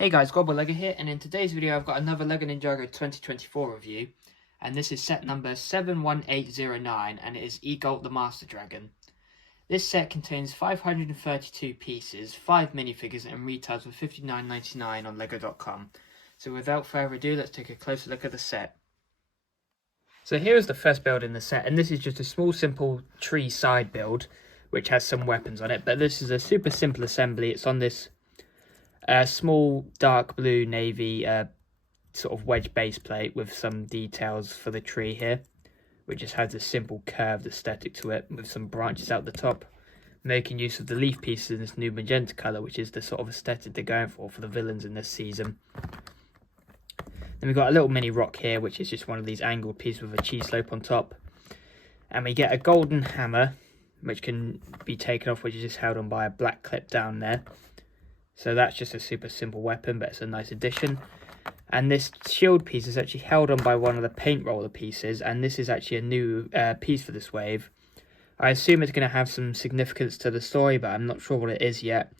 Hey guys, GobbleLego here, and in today's video I've got another LEGO Ninjago 2024 review, and this is set number 71809, and it is Egalt the Master Dragon. This set contains 532 pieces, 5 minifigures, and retails for $59.99 on lego.com. So without further ado, let's take a closer look at the set. So here is the first build in the set, and this is just a small simple tree side build, which has some weapons on it, but this is a super simple assembly. It's on this small dark blue navy sort of wedge base plate with some details for the tree here, which just has a simple curved aesthetic to it with some branches out the top, making use of the leaf pieces in this new magenta colour, which is the sort of aesthetic they're going for the villains in this season. Then we've got a little mini rock here, which is just one of these angled pieces with a cheese slope on top, and we get a golden hammer which can be taken off, which is just held on by a black clip down there. So that's just a super simple weapon, but it's a nice addition. And this shield piece is actually held on by one of the paint roller pieces, and this is actually a new piece for this wave. I assume it's going to have some significance to the story, but I'm not sure what it is yet.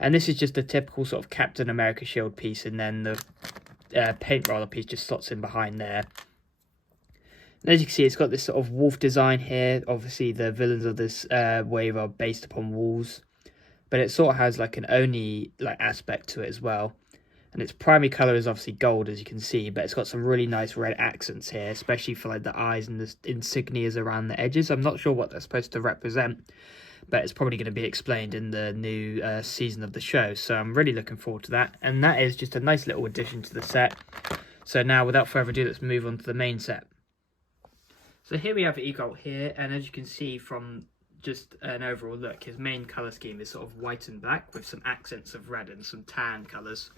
And this is just a typical sort of Captain America shield piece, and then the paint roller piece just slots in behind there. And as you can see, it's got this sort of wolf design here. Obviously, the villains of this wave are based upon wolves, but it sort of has like an Oni like aspect to it as well. And its primary colour is obviously gold, as you can see, but it's got some really nice red accents here, especially for like the eyes and the insignias around the edges. I'm not sure what they're supposed to represent, but it's probably going to be explained in the new season of the show, so I'm really looking forward to that. And that is just a nice little addition to the set. So now, without further ado, let's move on to the main set. So here we have Egalt here, and as you can see from just an overall look, his main colour scheme is sort of white and black with some accents of red and some tan colours.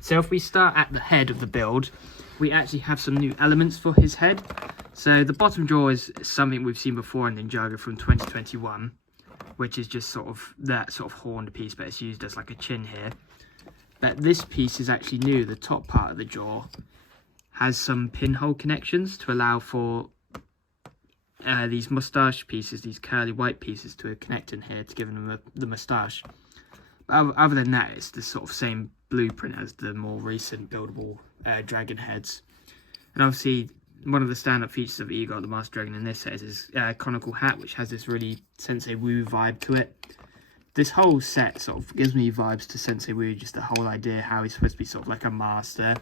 So if we start at the head of the build, we actually have some new elements for his head. So the bottom jaw is something we've seen before in Ninjago from 2021, which is just sort of that sort of horned piece, but it's used as like a chin here. But this piece is actually new. The top part of the jaw has some pinhole connections to allow for these moustache pieces, these curly white pieces, to connect in here to give them the moustache. But other than that, it's the sort of same blueprint as the more recent buildable dragon heads. And obviously, one of the stand-up features of Egalt the Master Dragon in this set is his conical hat, which has this really Sensei Wu vibe to it. This whole set sort of gives me vibes to Sensei Wu, just the whole idea how he's supposed to be sort of like a master.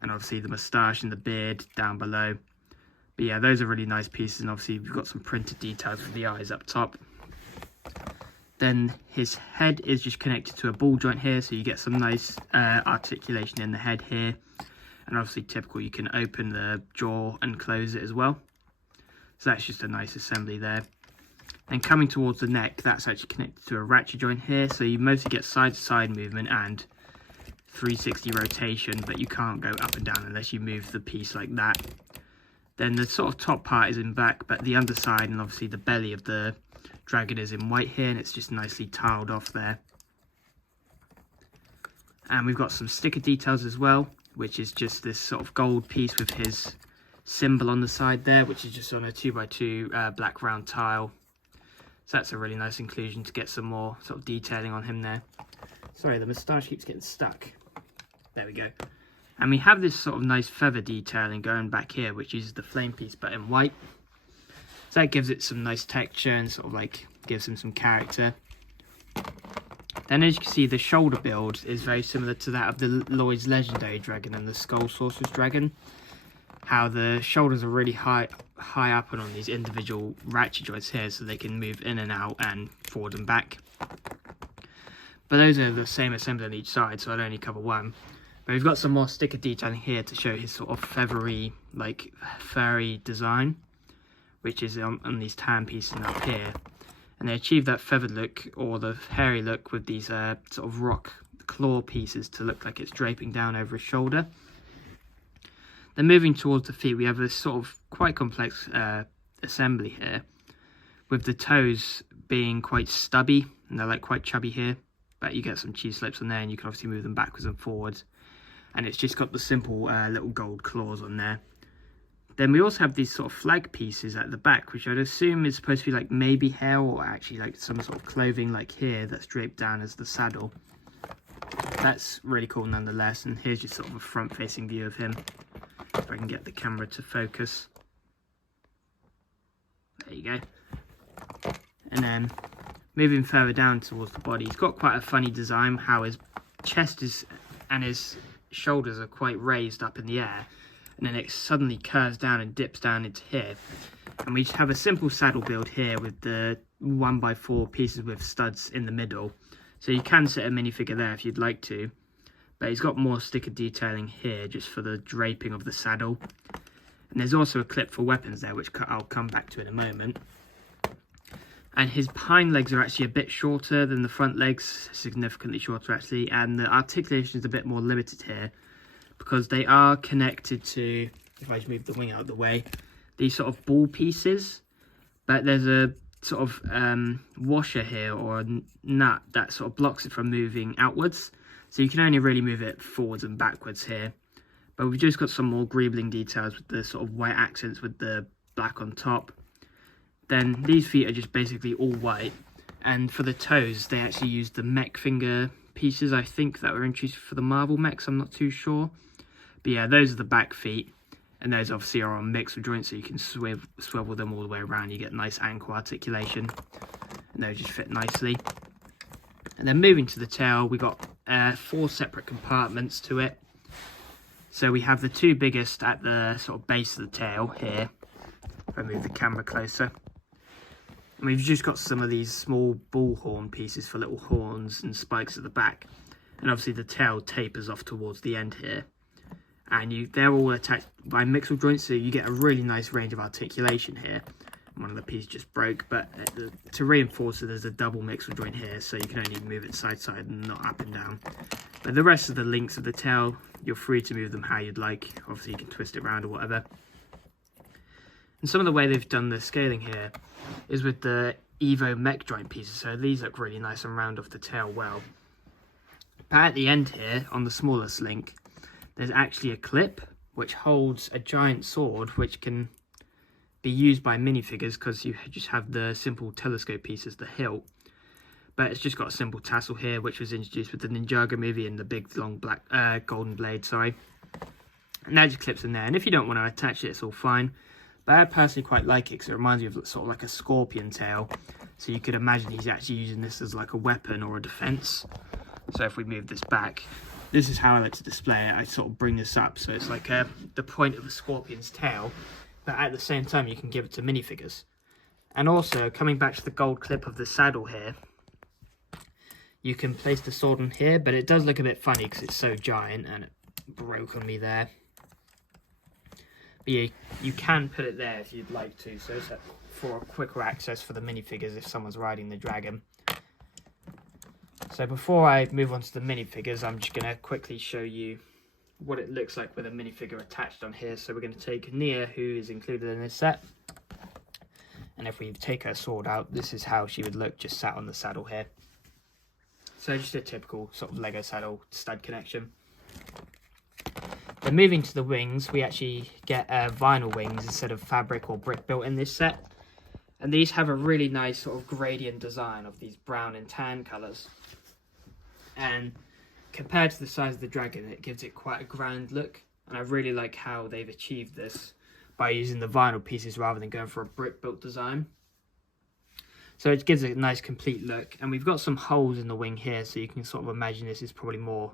And obviously the moustache and the beard down below. But yeah, those are really nice pieces, and obviously we've got some printed details for the eyes up top. Then his head is just connected to a ball joint here, so you get some nice articulation in the head here. And obviously typical, you can open the jaw and close it as well. So that's just a nice assembly there. And coming towards the neck, that's actually connected to a ratchet joint here, so you mostly get side-to-side movement and 360 rotation, but you can't go up and down unless you move the piece like that. Then the sort of top part is in black, but the underside and obviously the belly of the dragon is in white here, and it's just nicely tiled off there. And we've got some sticker details as well, which is just this sort of gold piece with his symbol on the side there, which is just on a 2x2 black round tile. So that's a really nice inclusion to get some more sort of detailing on him there. Sorry, the moustache keeps getting stuck. There we go. And we have this sort of nice feather detailing going back here, which is the flame piece but in white. So that gives it some nice texture and sort of like gives him some character. Then as you can see, the shoulder build is very similar to that of the Lloyd's Legendary Dragon and the Skull Sorcerer's Dragon. How the shoulders are really high up and on these individual ratchet joints here, so they can move in and out and forward and back. But those are the same assembly on each side, so I'd only cover one. But we've got some more sticker detailing here to show his sort of feathery, like furry design, which is on these tan pieces up here. And they achieve that feathered look, or the hairy look, with these sort of rock claw pieces to look like it's draping down over his shoulder. Then moving towards the feet, we have this sort of quite complex assembly here, with the toes being quite stubby, and they're like quite chubby here, but you get some cheese slopes on there, and you can obviously move them backwards and forwards. And it's just got the simple little gold claws on there. Then we also have these sort of flag pieces at the back, which I'd assume is supposed to be like maybe hair, or actually like some sort of clothing like here that's draped down as the saddle. that's really cool nonetheless. And here's just sort of a front-facing view of him. If I can get the camera to focus. There you go. And then moving further down towards the body, he's got quite a funny design, how his chest is and his shoulders are quite raised up in the air, and then it suddenly curves down and dips down into here. And we just have a simple saddle build here with the 1x4 pieces with studs in the middle. So you can set a minifigure there if you'd like to, but he's got more sticker detailing here just for the draping of the saddle. And there's also a clip for weapons there, which I'll come back to in a moment. And his hind legs are actually a bit shorter than the front legs, significantly shorter actually, and the articulation is a bit more limited here because they are connected to, if I just move the wing out of the way, these sort of ball pieces, but there's a sort of washer here or a nut that sort of blocks it from moving outwards, so you can only really move it forwards and backwards here. But we've just got some more greebling details with the sort of white accents with the black on top. Then these feet are just basically all white, and for the toes they actually used the mech finger pieces, I think, that were introduced for the Marvel mechs, I'm not too sure. But yeah, those are the back feet, and those obviously are on mixed joints, so you can swivel them all the way around. You get nice ankle articulation, and those just fit nicely. And then moving to the tail, we got 4 separate compartments to it. So we have the 2 biggest at the sort of base of the tail here. If I move the camera closer. And we've just got some of these small bull horn pieces for little horns and spikes at the back. And obviously the tail tapers off towards the end here. And they're all attached by mixel joints, so you get a really nice range of articulation here. One of the pieces just broke, but to reinforce it, there's a double mixel joint here, so you can only move it side to side and not up and down. But the rest of the links of the tail, you're free to move them how you'd like. Obviously you can twist it around or whatever. And some of the way they've done the scaling here is with the Evo mech joint pieces, so these look really nice and round off the tail well. But at the end here, on the smallest link, there's actually a clip which holds a giant sword which can be used by minifigures because you just have the simple telescope piece as the hilt. But it's just got a simple tassel here, which was introduced with the Ninjago movie and the big long black golden blade, sorry. And that just clips in there, and if you don't want to attach it, it's all fine. But I personally quite like it because it reminds me of sort of like a scorpion tail. So you could imagine he's actually using this as like a weapon or a defense. So if we move this back, this is how I like to display it. I sort of bring this up so it's like the point of a scorpion's tail, but at the same time you can give it to minifigures. And also, coming back to the gold clip of the saddle here, you can place the sword on here, but it does look a bit funny because it's so giant and it broke on me there. But yeah, you can put it there if you'd like to, so it's for a quicker access for the minifigures if someone's riding the dragon. So before I move on to the minifigures, I'm just going to quickly show you what it looks like with a minifigure attached on here. So we're going to take Nia, who is included in this set, and if we take her sword out, this is how she would look just sat on the saddle here. So just a typical sort of Lego saddle stud connection. Then moving to the wings, we actually get vinyl wings instead of fabric or brick built in this set. And these have a really nice sort of gradient design of these brown and tan colours. And compared to the size of the dragon, it gives it quite a grand look. And I really like how they've achieved this by using the vinyl pieces rather than going for a brick built design. So it gives it a nice complete look. And we've got some holes in the wing here, so you can sort of imagine this is probably more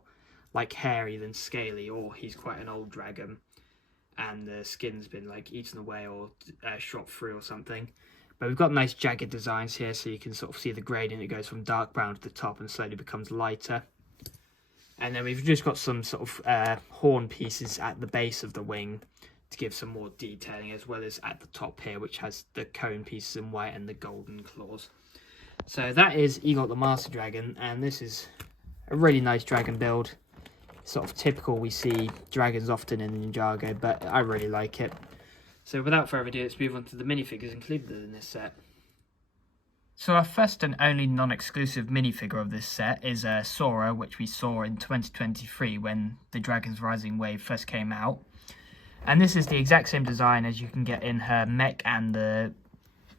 like hairy than scaly, or he's quite an old dragon and the skin's been like eaten away or shot through or something. But we've got nice jagged designs here, so you can sort of see the gradient. It goes from dark brown to the top and slowly becomes lighter. And then we've just got some sort of horn pieces at the base of the wing to give some more detailing, as well as at the top here, which has the cone pieces in white and the golden claws. So that is Egalt the Master Dragon, and this is a really nice dragon build. Sort of typical, we see dragons often in Ninjago, but I really like it. So without further ado, let's move on to the minifigures included in this set. So our first and only non-exclusive minifigure of this set is SORA, which we saw in 2023 when the Dragons Rising wave first came out. And this is the exact same design as you can get in her mech and the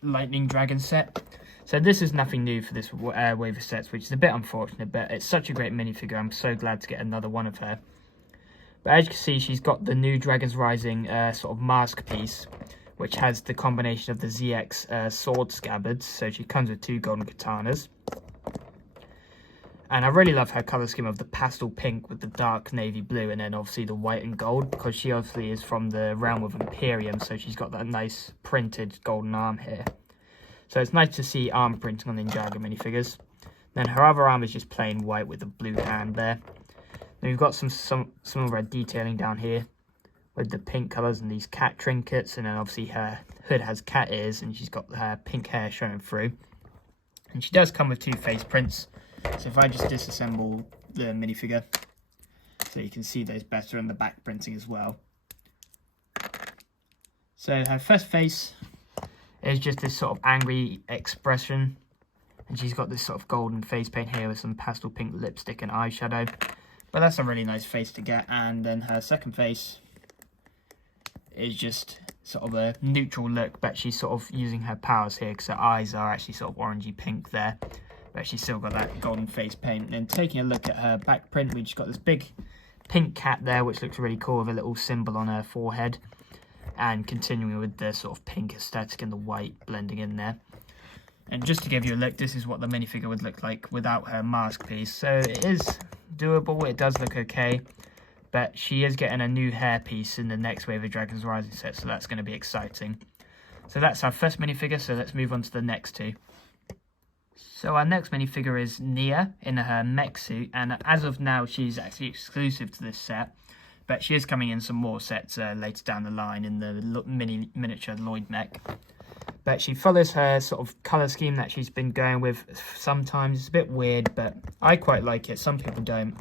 Lightning Dragon set. So this is nothing new for this wave of sets, which is a bit unfortunate, but it's such a great minifigure. I'm so glad to get another one of her. But as you can see, she's got the new Dragon's Rising sort of mask piece, which has the combination of the ZX sword scabbards. So she comes with 2 golden katanas. And I really love her colour scheme of the pastel pink with the dark navy blue, and then obviously the white and gold, because she obviously is from the realm of Imperium, so she's got that nice printed golden arm here. So it's nice to see arm printing on the Ninjago minifigures. Then her other arm is just plain white with a blue hand there. Then we've got some of her detailing down here with the pink colours and these cat trinkets, and then obviously her hood has cat ears and she's got her pink hair showing through. And she does come with 2 face prints. So if I just disassemble the minifigure, so you can see those better, and the back printing as well. So her first face is just this sort of angry expression, and she's got this sort of golden face paint here with some pastel pink lipstick and eyeshadow. But that's a really nice face to get. And then her second face is just sort of a neutral look, but she's sort of using her powers here because her eyes are actually sort of orangey pink there. But she's still got that golden face paint. And then taking a look at her back print, we've just got this big pink cat there, which looks really cool with a little symbol on her forehead. And continuing with the sort of pink aesthetic and the white blending in there. And just to give you a look, this is what the minifigure would look like without her mask piece. So it is doable, it does look okay. But she is getting a new hair piece in the next wave of Dragon's Rising set, so that's going to be exciting. So that's our first minifigure, so let's move on to the next 2. So our next minifigure is Nia in her mech suit, and as of now she's actually exclusive to this set, but she is coming in some more sets later down the line in the miniature Lloyd mech. But she follows her sort of colour scheme that she's been going with sometimes. It's a bit weird, but I quite like it. Some people don't.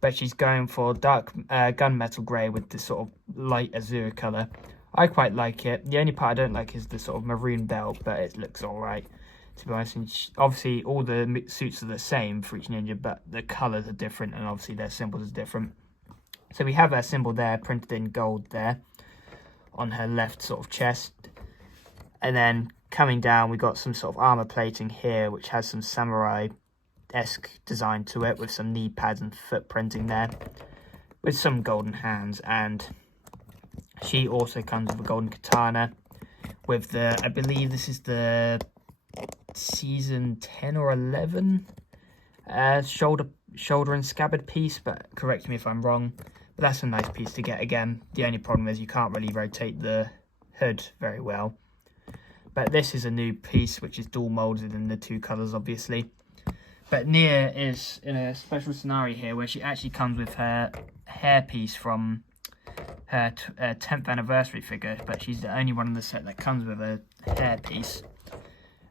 But she's going for dark gunmetal grey with this sort of light azure colour. I quite like it. The only part I don't like is the sort of maroon belt, but it looks alright, to be honest. And obviously all the suits are the same for each ninja, but the colours are different, and obviously their symbols are different. So we have her symbol there printed in gold there on her left sort of chest. And then coming down, we got some sort of armour plating here, which has some samurai-esque design to it, with some knee pads and foot printing there, with some golden hands. And she also comes with a golden katana, with the, I believe this is the season 10 or 11 shoulder and scabbard piece, but correct me if I'm wrong. But that's a nice piece to get again. The only problem is you can't really rotate the hood very well. But this is a new piece which is dual molded in the 2 colours obviously. But Nia is in a special scenario here where she actually comes with her hairpiece from her 10th anniversary figure, but she's the only one in the set that comes with a hairpiece.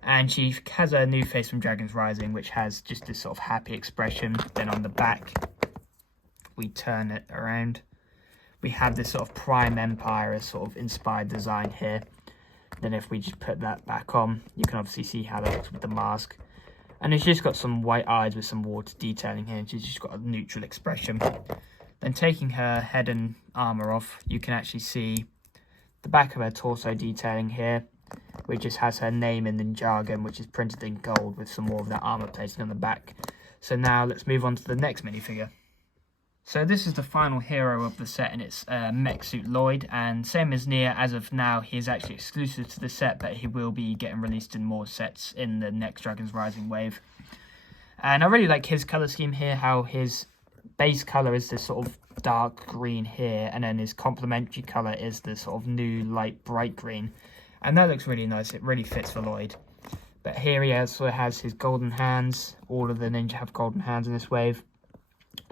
And she has a new face from Dragon's Rising, which has just this sort of happy expression. Then on the back, we turn it around, we have this sort of Prime Empire sort of inspired design here. Then if we just put that back on, you can obviously see how that looks with the mask. And it's just got some white eyes with some water detailing here, and she's just got a neutral expression. Then taking her head and armour off, you can actually see the back of her torso detailing here, which just has her name in Ninjago, which is printed in gold with some more of that armour plating on the back. So now let's move on to the next minifigure. So this is the final hero of the set, and it's Mech Suit Lloyd, and same as Nia, as of now he is actually exclusive to the set, but he will be getting released in more sets in the next Dragon's Rising wave. And I really like his colour scheme here, how his base colour is this sort of dark green here, and then his complementary colour is the sort of new light bright green, and that looks really nice. It really fits for Lloyd. But here he also has his golden hands. All of the ninja have golden hands in this wave,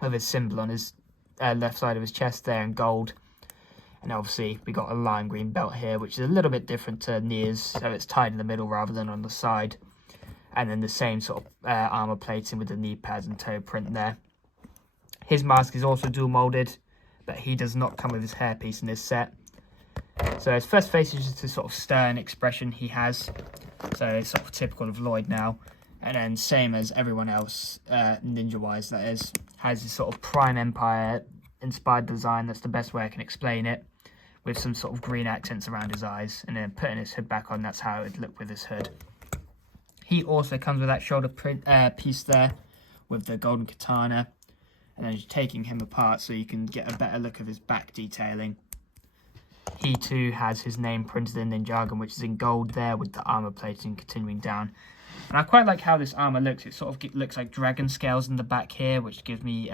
with his symbol on his left side of his chest there in gold. And obviously we got a lime green belt here, which is a little bit different to Nia's, so it's tied in the middle rather than on the side. And then the same sort of armour plating with the knee pads and toe print there. His mask is also dual moulded, but he does not come with his hairpiece in this set. So his first face is just a sort of stern expression he has, so it's sort of typical of Lloyd now. And then same as everyone else, ninja-wise that is, has this sort of Prime Empire inspired design. That's the best way I can explain it, with some sort of green accents around his eyes, and then putting his hood back on, that's how it would look with his hood. He also comes with that shoulder print piece there with the golden katana, and then just taking him apart so you can get a better look of his back detailing. He too has his name printed in Ninjago, which is in gold there with the armor plating continuing down. And I quite like how this armor looks. It sort of looks like dragon scales in the back here, which gives me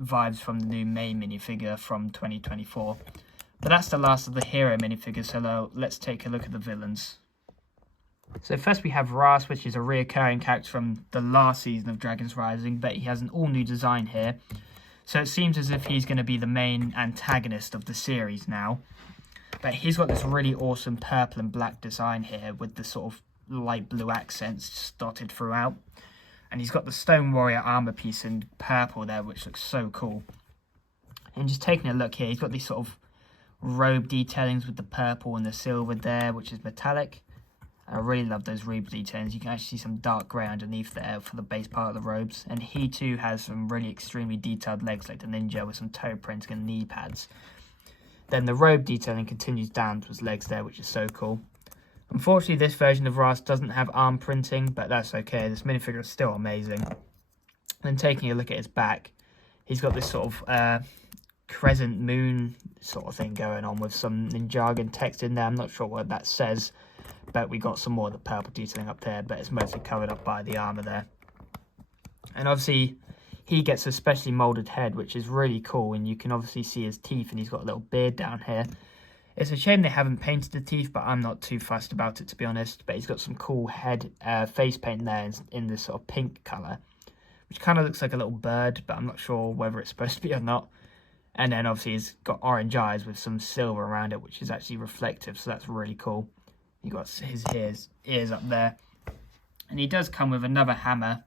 vibes from the new May minifigure from 2024. But that's the last of the hero minifigures, so let's take a look at the villains. So first we have Ras, which is a reoccurring character from the last season of Dragons Rising, but he has an all-new design here. So it seems as if he's going to be the main antagonist of the series now. But he's got this really awesome purple and black design here with the sort of light blue accents dotted throughout. And he's got the Stone Warrior armor piece in purple there, which looks so cool. And just taking a look here, he's got these sort of robe detailings with the purple and the silver there, which is metallic. I really love those robe detailings. You can actually see some dark grey underneath there for the base part of the robes. And he too has some really extremely detailed legs like the ninja with some toe printing and knee pads. Then the robe detailing continues down to his legs there, which is so cool. Unfortunately, this version of Ras doesn't have arm printing, but that's okay. This minifigure is still amazing. Then taking a look at his back, he's got this sort of crescent moon sort of thing going on with some Ninjago text in there. I'm not sure what that says, but we got some more of the purple detailing up there, but it's mostly covered up by the armor there. And obviously, he gets a specially molded head, which is really cool, and you can obviously see his teeth, and he's got a little beard down here. It's a shame they haven't painted the teeth, but I'm not too fussed about it, to be honest. But he's got some cool head face paint there in this sort of pink colour, which kind of looks like a little bird, but I'm not sure whether it's supposed to be or not. And then obviously he's got orange eyes with some silver around it, which is actually reflective, so that's really cool. You've got his ears up there. And he does come with another hammer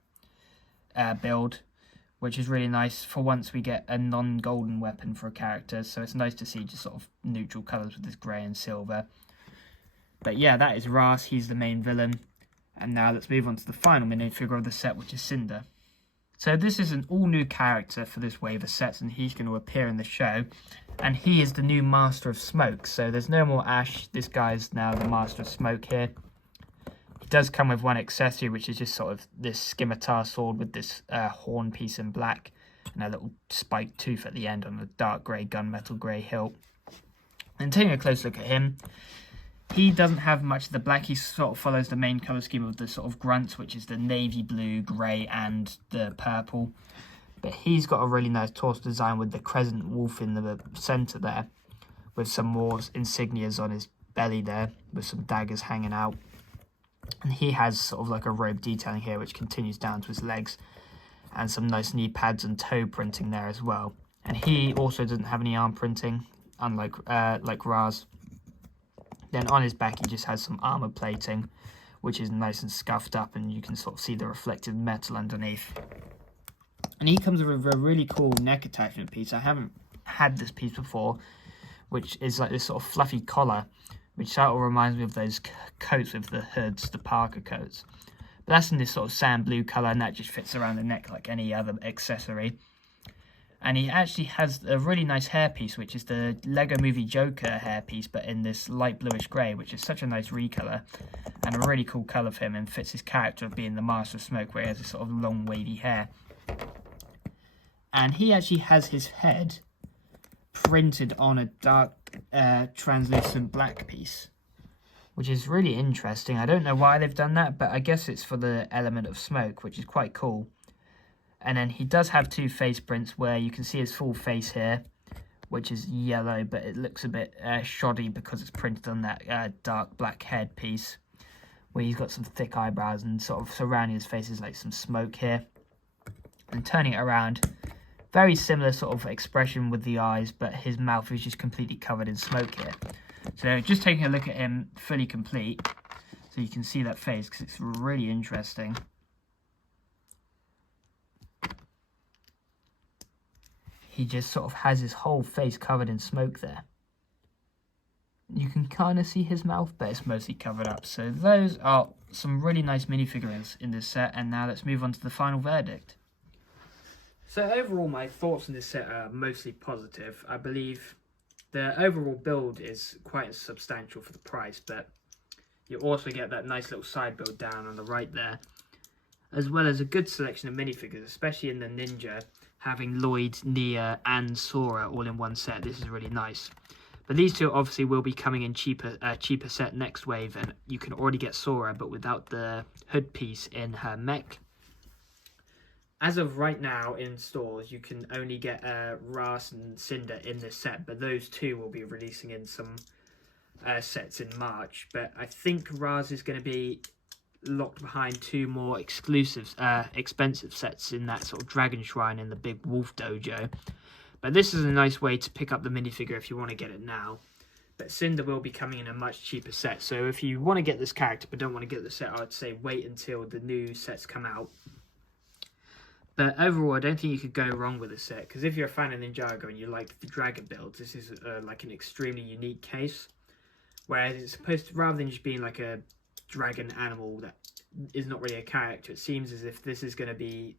build, which is really nice. For once we get a non-golden weapon for a character, so it's nice to see just sort of neutral colours with this grey and silver. But yeah, that is Ras, he's the main villain. And now let's move on to the final minifigure of the set, which is Cinder. So this is an all-new character for this wave of sets, and he's going to appear in the show. And he is the new Master of Smoke, so there's no more Ash, this guy's now the Master of Smoke here. Does come with one accessory, which is just sort of this scimitar sword with this horn piece in black and a little spiked tooth at the end on a dark grey gunmetal grey hilt. And taking a close look at him, he doesn't have much of the black. He sort of follows the main colour scheme of the sort of grunts, which is the navy blue, grey and the purple. But he's got a really nice torso design with the crescent wolf in the centre there, with some more insignias on his belly there, with some daggers hanging out. And he has sort of like a robe detailing here, which continues down to his legs, and some nice knee pads and toe printing there as well. And he also doesn't have any arm printing, unlike like Ras. Then on his back, he just has some armor plating, which is nice and scuffed up, and you can sort of see the reflective metal underneath. And he comes with a really cool neck attachment piece. I haven't had this piece before, which is like this sort of fluffy collar, which sort of reminds me of those coats with the hoods, the Parker coats. But that's in this sort of sand blue colour, and that just fits around the neck like any other accessory. And he actually has a really nice hairpiece, which is the Lego Movie Joker hairpiece, but in this light bluish grey, which is such a nice recolour, and a really cool colour for him, and fits his character of being the Master of Smoke, where he has this sort of long wavy hair. And he actually has his head printed on a dark translucent black piece, which is really interesting. I don't know why they've done that, but I guess it's for the element of smoke, which is quite cool. And then he does have two face prints where you can see his full face here, which is yellow, but it looks a bit shoddy because it's printed on that dark black head piece, where he's got some thick eyebrows, and sort of surrounding his face is like some smoke here. And turning it around, very similar sort of expression with the eyes, but his mouth is just completely covered in smoke here. So just taking a look at him fully complete, so you can see that face, because it's really interesting. He just sort of has his whole face covered in smoke there. You can kind of see his mouth, but it's mostly covered up. So those are some really nice minifigures in this set, and now let's move on to the final verdict. So overall, my thoughts on this set are mostly positive. I believe the overall build is quite substantial for the price, but You also get that nice little side build down on the right there, as well as a good selection of minifigures, especially in the Ninja, having Lloyd, Nia and Sora all in one set. This is really nice. But these two obviously will be coming in cheaper set next wave, and you can already get Sora, but without the hood piece in her mech. As of right now in stores, you can only get Ras and Cinder in this set, but those two will be releasing in some sets in March. But I think Ras is going to be locked behind two more exclusive, expensive sets in that sort of Dragon Shrine in the Big Wolf Dojo. But this is a nice way to pick up the minifigure if you want to get it now. But Cinder will be coming in a much cheaper set, so if you want to get this character but don't want to get the set, I would say wait until the new sets come out. But overall, I don't think you could go wrong with this set, because if you're a fan of Ninjago and you like the dragon builds, this is like an extremely unique case. Whereas it's supposed to, rather than just being like a dragon animal that is not really a character, it seems as if this is going to be,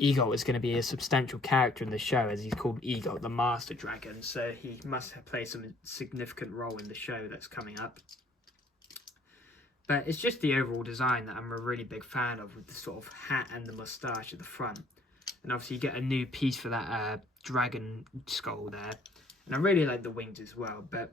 Egalt is going to be a substantial character in the show, as he's called Egalt the Master Dragon, so he must have played some significant role in the show that's coming up. But it's just the overall design that I'm a really big fan of, with the sort of hat and the moustache at the front. And obviously you get a new piece for that dragon skull there. And I really like the wings as well. But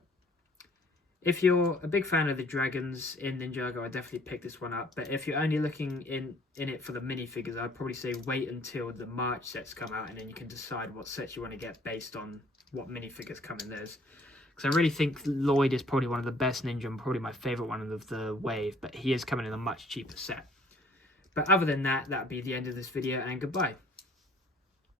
if you're a big fan of the dragons in Ninjago, I'd definitely pick this one up. But if you're only looking in it for the minifigures, I'd probably say wait until the March sets come out, and then you can decide what sets you want to get based on what minifigures come in theirs. Because I really think Lloyd is probably one of the best ninja and probably my favourite one of the wave, but he is coming in a much cheaper set. But other than that, that'll be the end of this video, and goodbye.